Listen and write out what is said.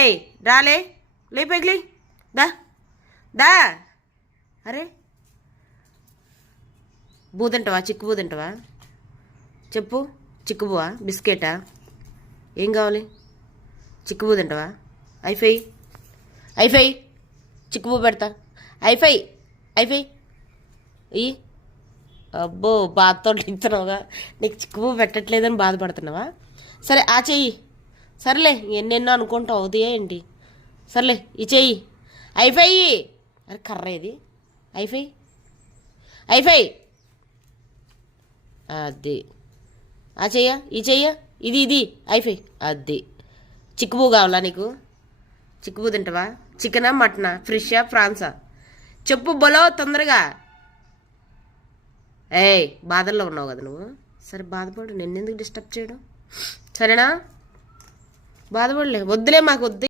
ఏయ్ రాలే, లే పైకి, దా దా. అరే బూ తింటావా? చిక్కు బూ తింటావా? చెప్పు, చిక్కుబువా, బిస్కెటా, ఏం కావాలి? చిక్కుబూ తింటావా? ఐఫై ఐఫై చిక్కుబూ పెడతా. ఐఫై ఐఫై ఈ అబ్బో బాధతో ఇస్తున్నావుగా, నీకు చిక్కుబూ పెట్టట్లేదని బాధపడుతున్నావా? సరే ఆ చెయ్యి, సర్లే ఎన్నెన్నో అనుకుంటావు అవుతాయా ఏంటి? సర్లే ఈ చెయ్యి. ఐఫై అరే కర్ర ఇది. ఐఫై ఐఫై అది ఆ చెయ్య, ఈ చెయ్య, ఇది ఇది ఐఫై అది. చిక్కుబూ కావాలా నీకు? చిక్కుబూ తింటావా? చికెనా, మటనా, ఫిషా, ఫ్రాన్సా? చెప్పు బలో తొందరగా. ఏయ్ బాధల్లో ఉన్నావు కదా నువ్వు. సరే బాధపడు, నిన్నెందుకు డిస్టర్బ్ చేయడం? సరేనా? బాధపడలే, వద్దులే, మాకు వద్దు.